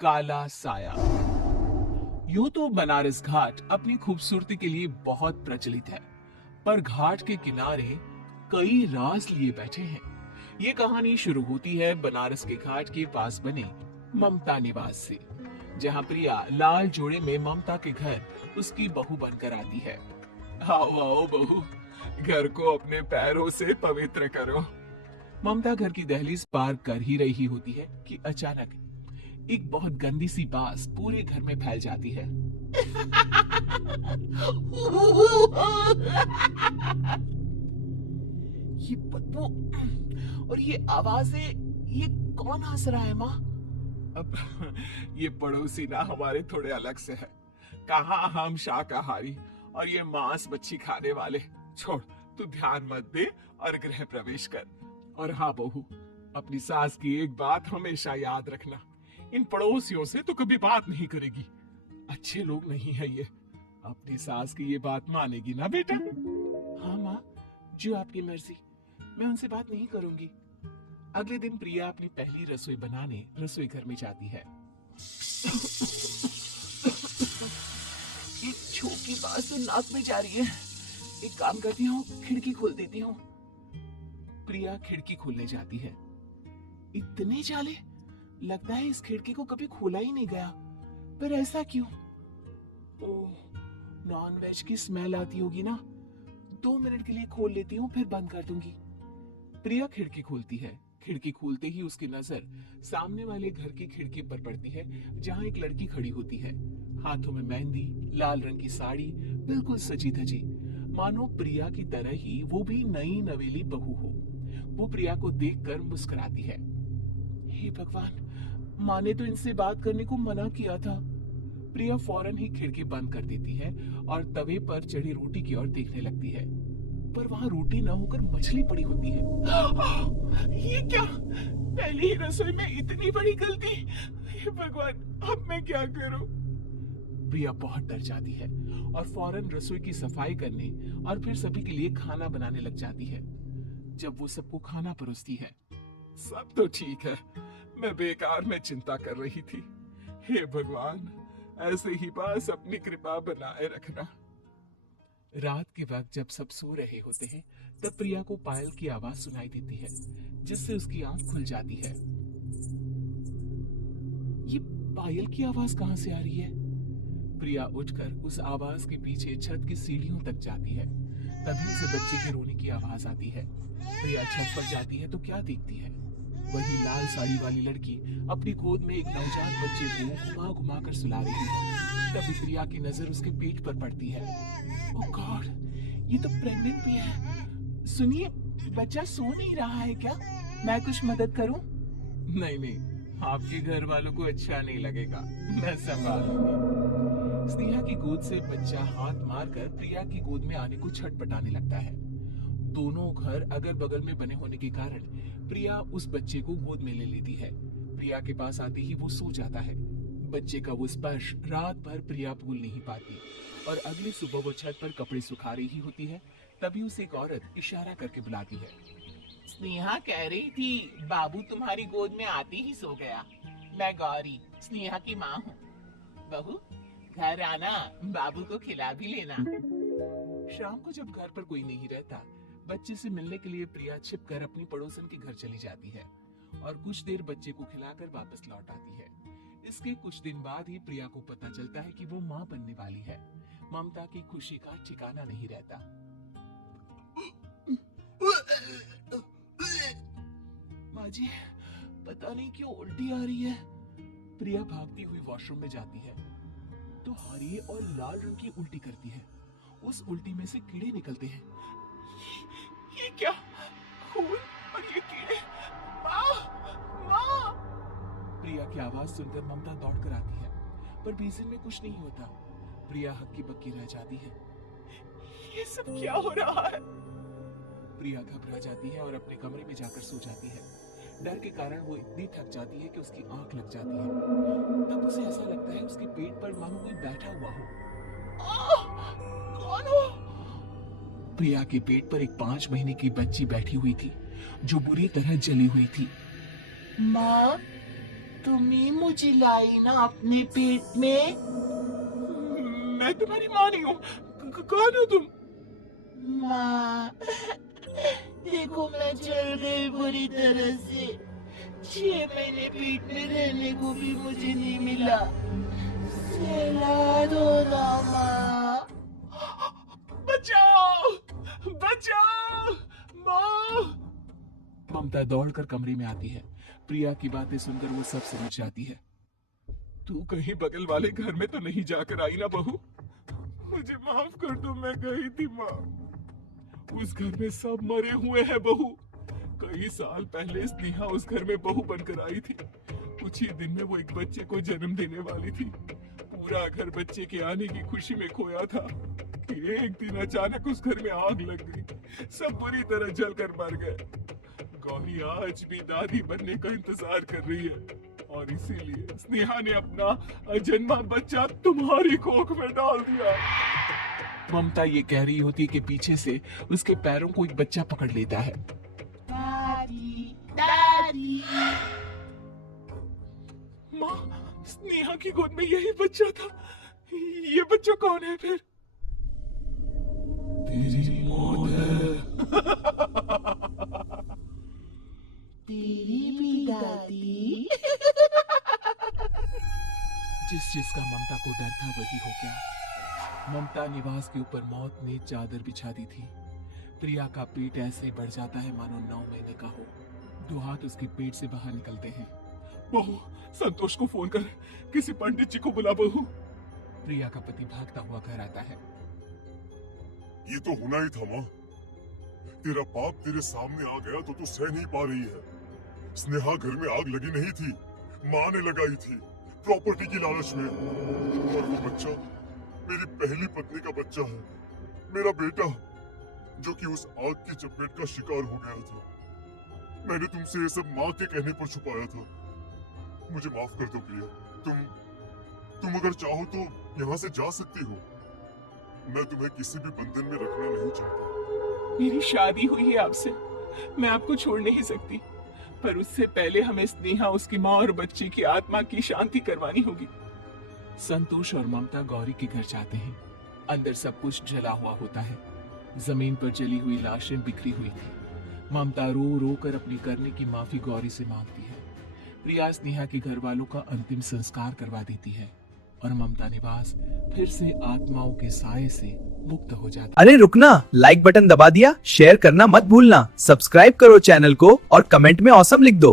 काला साया। यूं तो बनारस घाट अपनी खूबसूरती के लिए बहुत प्रचलित है, पर घाट के किनारे कई राज लिए बैठे हैं। ये कहानी शुरू होती है बनारस के घाट के पास बने ममता निवास से, जहां प्रिया लाल जोड़े में ममता के घर उसकी बहू बनकर आती है। आओ आओ बहू, घर को अपने पैरों से पवित्र करो। ममता घर की दहलीज पार कर ही रही होती है कि अचानक एक बहुत गंदी सी बास पूरे घर में फैल जाती है। ये बदबू और ये आवाजें, ये कौन हंस रहा है माँ? अब ये पड़ोसी ना हमारे थोड़े अलग से है। कहाँ हम शाकाहारी और ये मांस मच्छी खाने वाले। छोड़, तू ध्यान मत दे और गृह प्रवेश कर। और हाँ बहू, अपनी सास की एक बात हमेशा याद रखना, इन पड़ोसियों से तो कभी बात नहीं करेगी। अच्छे लोग नहीं है ये। अपनी सास की ये बात मानेगी ना बेटा? हाँ माँ, जो आपकी मर्जी, मैं उनसे बात नहीं करूंगी। अगले दिन प्रिया अपनी पहली रसोई बनाने रसोई घर में जाती है। एक छोटी बात तो नाक में जा रही है। एक काम करती हूँ, खिड़की खोल देती हूँ। प्रिया खिड़की खोलने जाती है। इतने जाले, लगता है इस खिड़की को कभी खोला ही नहीं गया। पर ऐसा क्यों? ओह, नॉन वेज की स्मेल आती होगी ना। 2 मिनट के लिए खोल लेती हूँ, फिर बंद कर दूंगी। प्रिया खिड़की खोलती है। खिड़की खोलते ही उसकी नजर सामने वाले घर की खिड़की पर पड़ती है, जहाँ एक लड़की खड़ी होती है, हाथों में मेहंदी, लाल रंग की साड़ी, बिल्कुल सजी धजी, मानो प्रिया की तरह ही वो भी नई नवेली बहू हो। वो प्रिया को देखकर मुस्कुराती है। हे भगवान, माँ ने तो इनसे बात करने को मना किया था। प्रिया फौरन ही खिड़की बंद कर देती है और तवे पर चढ़ी रोटी की ओर देखने लगती है, पर वहां रोटी न होकर मछली पड़ी होती है। ये क्या? पहली ही रसोई में इतनी बड़ी गलती! हे भगवान, अब मैं क्या करूं? प्रिया बहुत डर जाती है और फौरन रसोई की सफाई करने और फिर सभी के लिए खाना बनाने लग जाती है। जब वो सबको खाना परोसती है, सब तो ठीक है, मैं बेकार में चिंता कर रही थी। हे भगवान, ऐसे ही बस अपनी कृपा बनाए रखना। रात के वक्त जब सब सो रहे होते हैं, तब प्रिया को पायल की आवाज सुनाई देती है, जिससे उसकी आंख खुल जाती है। ये पायल की आवाज कहां से आ रही है? प्रिया उठकर उस आवाज के पीछे छत की सीढ़ियों तक जाती है। तभी उसे बच्चे के रोने की आवाज आती है। प्रिया छत पर जाती है तो क्या देखती है? वही लाल साड़ी वाली लड़की अपनी गोद में एक नवजात बच्चे को घुमा घुमा कर सुला रही है। तभी प्रिया की नजर उसके पेट पर पड़ती है। ओह गॉड, ये तो प्रेग्नेंट भी है। सुनिए, बच्चा सो नहीं रहा है क्या? मैं कुछ मदद करूं? नहीं नहीं, आपके घर वालों को अच्छा नहीं लगेगा, मैं संभाल लूंगी। स्नेहा की गोद से बच्चा हाथ मारकर प्रिया की गोद में आने को छटपटाने लगता है। दोनों घर अगल बगल में बने होने के कारण प्रिया उस बच्चे को गोद में ले लेती है। प्रिया के पास आते ही वो सो जाता है। बच्चे का वो स्पर्श रात भर प्रिया भूल नहीं पाती और अगली सुबह वो छत पर कपड़े सुखा रही होती है, तभी उसे एक औरत इशारा करके बुलाती है। स्नेहा कह रही थी बाबू तुम्हारी गोद में आते ही सो गया। मैं गौरी, स्नेहा की माँ हूँ। बहू, घर आना, बाबू को खिला भी लेना। शाम को जब घर पर कोई नहीं रहता, बच्चे से मिलने के लिए प्रिया छिपकर अपनी पड़ोसन के घर चली जाती है और कुछ देर बच्चे को खिलाकर वापस लौट आती है। इसके कुछ दिन बाद ही प्रिया को पता चलता है कि वो माँ बनने वाली है। ममता की खुशी का ठिकाना नहीं रहता। माँ जी, पता नहीं क्यों उल्टी आ रही है। प्रिया भागती हुई वॉशरूम में जाती है तो हरी और लाल रंग की उल्टी करती है। उस उल्टी में से कीड़े निकलते हैं। ये क्या? खून और ये कीड़े! माँ! माँ! प्रिया की आवाज सुनकर ममता दौड़कर आती है, पर बेसिन में कुछ नहीं होता। प्रिया हक्की बक्की रह जाती है। ये सब क्या हो रहा है? प्रिया घबरा जाती है और अपने कमरे में जाकर सो जाती है। डर के कारण वो इतनी थक जाती है कि उसकी आंख लग जाती है। तब उसे ऐसा लगता है उसके पेट पर मानो कोई बैठा हुआ हो। कौन हो? प्रिया के पेट पर एक 5 महीने की बच्ची बैठी हुई थी, जो बुरी तरह जली हुई थी। माँ, तुम्ही मुझे लाई ना अपने पेट में। मैं तुम्हारी माँ नहीं हूँ। कौन हो तुम? माँ, देखो मैं जल गई बुरी तरह से। 6 महीने पेट में रहने को भी मुझे नहीं मिला। सहला दो ना माँ। बचाओ, बचाओ, माँ। ममता दौड़कर कमरे में आती है। प्रिया की बातें सुनकर वो सब समझ जाती है। तू कहीं बगल वाले घर में तो नहीं जाकर आई ना बहू? मुझे माफ कर दो, मैं गई थी माँ। उस घर में सब मरे हुए हैं बहू। कई साल पहले स्नेहा उस घर में बहू बनकर आई थी। कुछ ही दिन में वो एक बच्चे को जन्म देने वाली थी। पूरा घर बच्चे के आने की खुशी में खोया था कि एक दिन अचानक उस घर में आग लग गई। सब बुरी तरह जलकर मर गए। गौरी आज भी दादी बनने का इंतजार कर रही है और इसीलिए स्नेहा ने अपना अजन्मा बच्चा तुम्हारी कोख में डाल दिया। ममता ये कह रही होती कि पीछे से उसके पैरों को एक बच्चा पकड़ लेता है। दादी, दादी। माँ, स्नेहा की गोद में यही बच्चा था। ये बच्चा कौन है फिर? तेरी मौत है। तेरी भी दादी। जिसका ममता को डर था वही हो गया। ममता निवास के ऊपर मौत ने चादर बिछा दी थी। प्रिया का पेट ऐसे बढ़ जाता है मानो 9 महीने का हो। 2 हाथ उसके पेट से बाहर निकलते हैं। बहू, संतोष को फोन कर, किसी पंडित जी को बुला बहू। प्रिया का पति भागता हुआ घर आता है। ये तो होना ही था माँ। तेरा बाप तेरे सामने आ गया तो तू सह नहीं पा रही है। स्नेहा घर में आग लगी नहीं थी, माँ ने लगाई थी प्रॉपर्टी की लालच में। और वो बच्चा मेरी पहली पत्नी का बच्चा है, मेरा बेटा, जो कि उस आग की चपेट का शिकार हो गया था। मैंने तुमसे ये सब माँ के कहने पर छुपाया था। मुझे माफ कर दो प्रिया। तुम अगर चाहो तो यहाँ से जा सकती हो। मैं तुम्हें किसी भी बंधन में रखना नहीं चाहता। मेरी शादी हुई है आपसे, मैं आपको छोड़ नहीं सकती, पर उससे पहले हमें स्नेहा, उसकी माँ और बच्चे की आत्मा की शांति करवानी होगी। संतोष और ममता गौरी के घर जाते हैं। अंदर सब कुछ जला हुआ होता है। जमीन पर जली हुई लाशें बिखरी हुई थी। ममता रो रो कर अपनी करने की माफी गौरी से मांगती है। प्रिया स्नेहा के घर वालों का अंतिम संस्कार करवा देती है और ममता निवास फिर से आत्माओं के साए से मुक्त हो जाता है। अरे रुकना, लाइक बटन दबा दिया, शेयर करना मत भूलना, सब्सक्राइब करो चैनल को और कमेंट में ऑसम लिख दो।